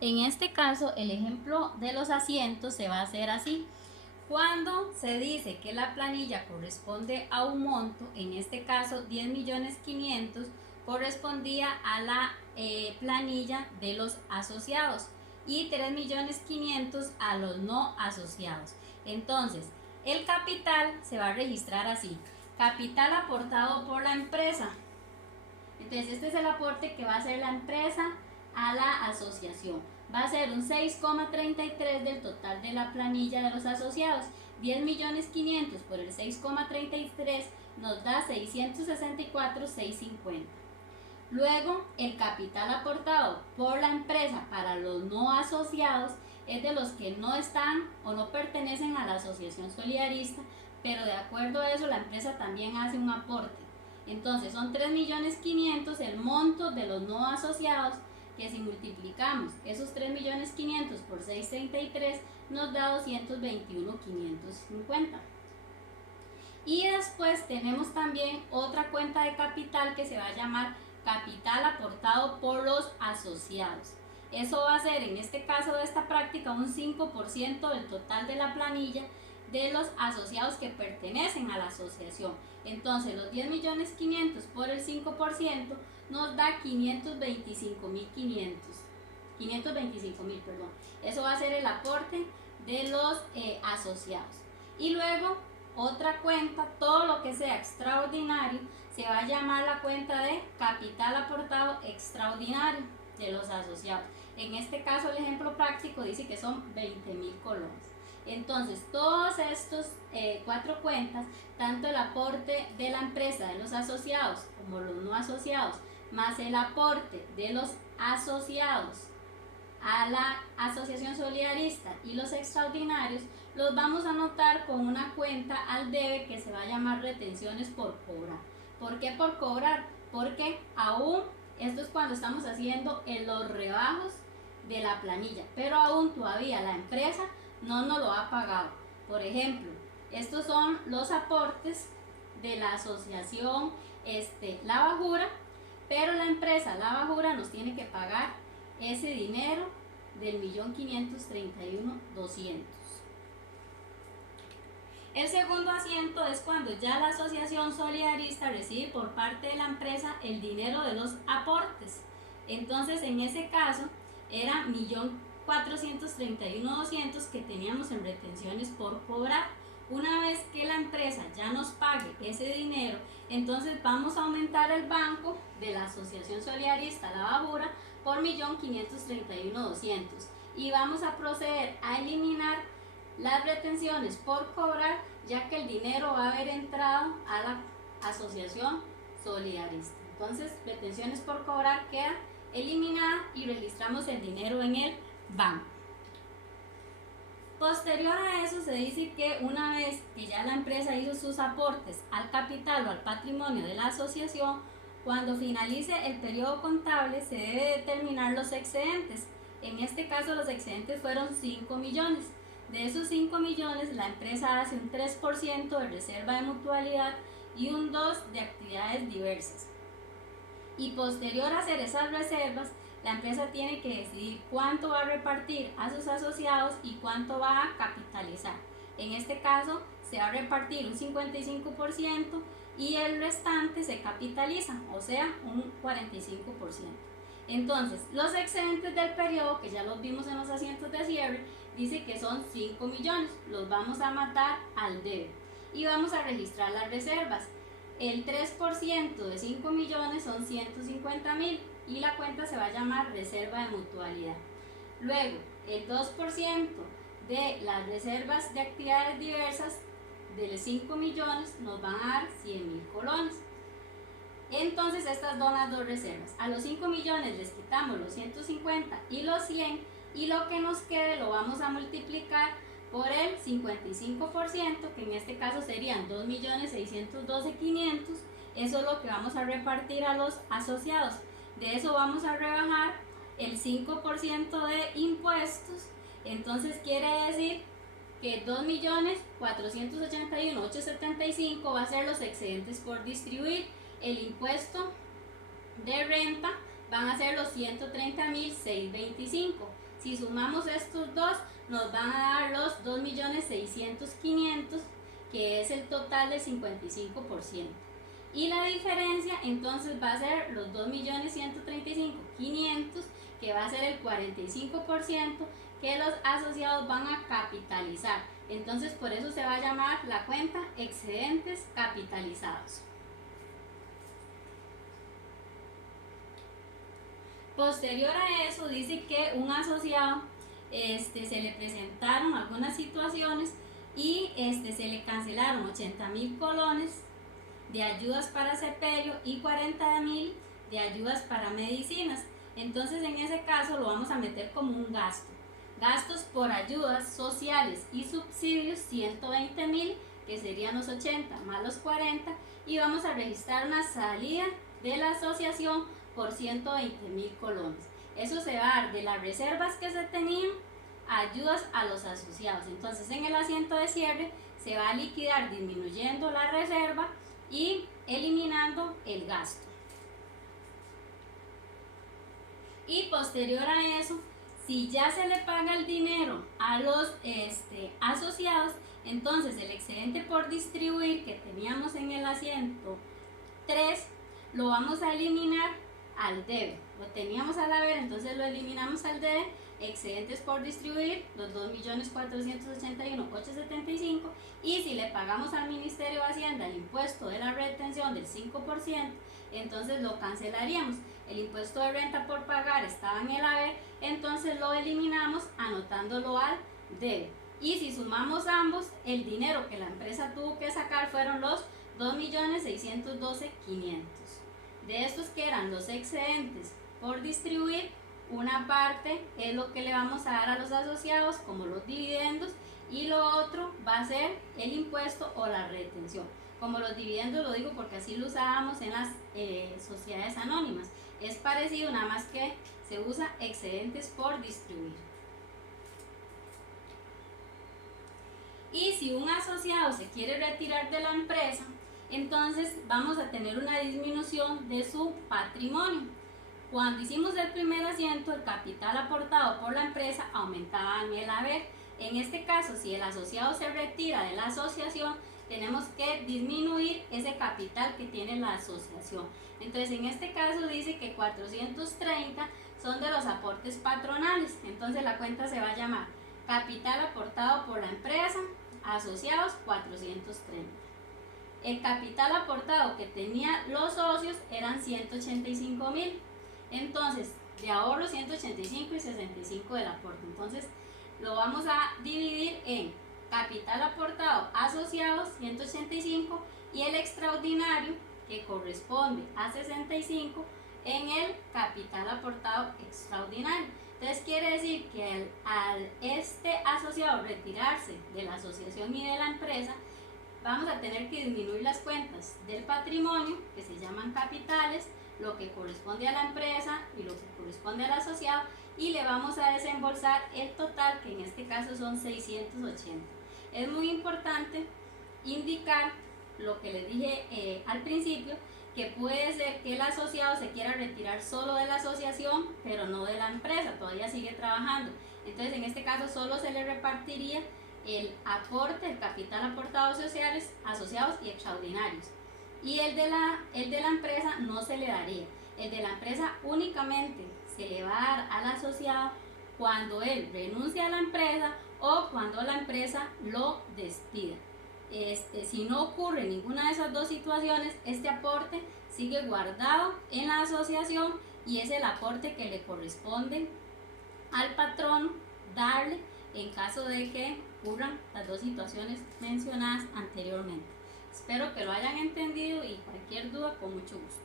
En este caso, el ejemplo de los asientos se va a hacer así. Cuando se dice que la planilla corresponde a un monto, en este caso 10.500.000 correspondía a la planilla de los asociados y 3.500.000 a los no asociados. Entonces, el capital se va a registrar así: capital aportado por la empresa. Entonces, este es el aporte que va a hacer la empresa a la asociación. Va a ser un 6,33 del total de la planilla de los asociados. 10.500.000 por el 6,33 nos da 664,650. Luego, el capital aportado por la empresa para los no asociados es de los que no están o no pertenecen a la asociación solidarista, pero de acuerdo a eso la empresa también hace un aporte. Entonces son 3.500.000 el monto de los no asociados, que si multiplicamos esos 3.500.000 por 633 nos da 221,550. Y después tenemos también otra cuenta de capital que se va a llamar capital aportado por los asociados. Eso va a ser, en este caso de esta práctica, un 5% del total de la planilla de los asociados que pertenecen a la asociación. Entonces los 10.500.000 por el 5% nos da 525.000, perdón. Eso va a ser el aporte de los asociados. Y luego otra cuenta, todo lo que sea extraordinario, se va a llamar la cuenta de capital aportado extraordinario de los asociados. En este caso, el ejemplo práctico dice que son 20.000 colones. Entonces, todos estos 4 cuentas, tanto el aporte de la empresa de los asociados como los no asociados, más el aporte de los asociados a la asociación solidarista y los extraordinarios, los vamos a anotar con una cuenta al debe que se va a llamar retenciones por cobrar. ¿Por qué por cobrar? Porque aún, esto es cuando estamos haciendo los rebajos de la planilla, pero aún todavía la empresa no nos lo ha pagado. Por ejemplo, estos son los aportes de la asociación La Bajura, pero la empresa La Bajura nos tiene que pagar ese dinero del 1.531.200. El segundo asiento es cuando ya la asociación solidarista recibe por parte de la empresa el dinero de los aportes. Entonces, en ese caso, era 1.431.200 que teníamos en retenciones por cobrar. Una vez que la empresa ya nos pague ese dinero, entonces vamos a aumentar el banco de la asociación solidarista La Bajura por 1.531.200 y vamos a proceder a eliminar las retenciones por cobrar, ya que el dinero va a haber entrado a la asociación solidarista. Entonces, retenciones por cobrar queda eliminada y registramos el dinero en el banco. Posterior a eso, se dice que una vez que ya la empresa hizo sus aportes al capital o al patrimonio de la asociación, cuando finalice el periodo contable se debe determinar los excedentes. En este caso los excedentes fueron 5 millones. De esos 5 millones la empresa hace un 3% de reserva de mutualidad y un 2% de actividades diversas. Y posterior a hacer esas reservas, la empresa tiene que decidir cuánto va a repartir a sus asociados y cuánto va a capitalizar. En este caso se va a repartir un 55% y el restante se capitaliza, o sea, un 45%. Entonces, los excedentes del periodo, que ya los vimos en los asientos de cierre, dice que son 5 millones, los vamos a matar al debe y vamos a registrar las reservas. El 3% de 5 millones son 150.000 y la cuenta se va a llamar reserva de mutualidad. Luego, el 2% de las reservas de actividades diversas de los 5 millones nos van a dar 100.000 colones. Entonces estas son las dos reservas. A los 5 millones les quitamos los 150 y los 100 y lo que nos quede lo vamos a multiplicar por el 55%, que en este caso serían 2.612.500. Eso es lo que vamos a repartir a los asociados. De eso vamos a rebajar el 5% de impuestos. Entonces quiere decir que 2.481.875 va a ser los excedentes por distribuir. El impuesto de renta van a ser los 130.625. Si sumamos estos dos, nos van a dar los 2.600.500, que es el total del 55%. Y la diferencia entonces va a ser los 2.135.500, que va a ser el 45% que los asociados van a capitalizar. Entonces por eso se va a llamar la cuenta excedentes capitalizados. Posterior a eso dice que un asociado se le presentaron algunas situaciones y se le cancelaron 80.000 colones de ayudas para sepelio y 40.000 de ayudas para medicinas. Entonces en ese caso lo vamos a meter como un gasto. Gastos por ayudas sociales y subsidios 120.000, que serían los 80 más los 40, y vamos a registrar una salida de la asociación por 120.000 colones. Eso se va a dar de las reservas que se tenían a ayudas a los asociados. Entonces en el asiento de cierre se va a liquidar disminuyendo la reserva y eliminando el gasto. Y posterior a eso, si ya se le paga el dinero a los asociados, entonces el excedente por distribuir que teníamos en el asiento 3 lo vamos a eliminar al debe. Lo teníamos al haber, entonces lo eliminamos al debe. Excedentes por distribuir, los 2.481.875, y si le pagamos al Ministerio de Hacienda el impuesto de la retención del 5%, entonces lo cancelaríamos. El impuesto de renta por pagar estaba en el haber, entonces lo eliminamos anotándolo al debe. Y si sumamos ambos, el dinero que la empresa tuvo que sacar fueron los 2.612.500. De estos que eran los excedentes por distribuir, una parte es lo que le vamos a dar a los asociados como los dividendos, y lo otro va a ser el impuesto o la retención. Como los dividendos lo digo porque así lo usábamos en las sociedades anónimas. Es parecido, nada más que se usa excedentes por distribuir. Y si un asociado se quiere retirar de la empresa, entonces vamos a tener una disminución de su patrimonio. Cuando hicimos el primer asiento, el capital aportado por la empresa aumentaba en el haber. En este caso, si el asociado se retira de la asociación, tenemos que disminuir ese capital que tiene la asociación. Entonces, en este caso dice que 430 son de los aportes patronales. Entonces, la cuenta se va a llamar capital aportado por la empresa, asociados 430. El capital aportado que tenían los socios eran 185.000. Entonces, de ahorro 185 y 65 del aporte. Entonces, lo vamos a dividir en capital aportado asociados 185 y el extraordinario, que corresponde a 65, en el capital aportado extraordinario. Entonces quiere decir que al asociado retirarse de la asociación y de la empresa, vamos a tener que disminuir las cuentas del patrimonio, que se llaman capitales, lo que corresponde a la empresa y lo que corresponde al asociado, y le vamos a desembolsar el total, que en este caso son 680. Es muy importante indicar lo que les dije al principio, que puede ser que el asociado se quiera retirar solo de la asociación, pero no de la empresa, todavía sigue trabajando. Entonces en este caso solo se le repartiría el aporte, el capital aportado sociales, asociados y extraordinarios. Y el de la empresa no se le daría. El de la empresa únicamente se le va a dar al asociado cuando él renuncia a la empresa o cuando la empresa lo despida. Si no ocurre ninguna de esas dos situaciones, este aporte sigue guardado en la asociación y es el aporte que le corresponde al patrono darle en caso de que ocurran las dos situaciones mencionadas anteriormente. Espero que lo hayan entendido y cualquier duda, con mucho gusto.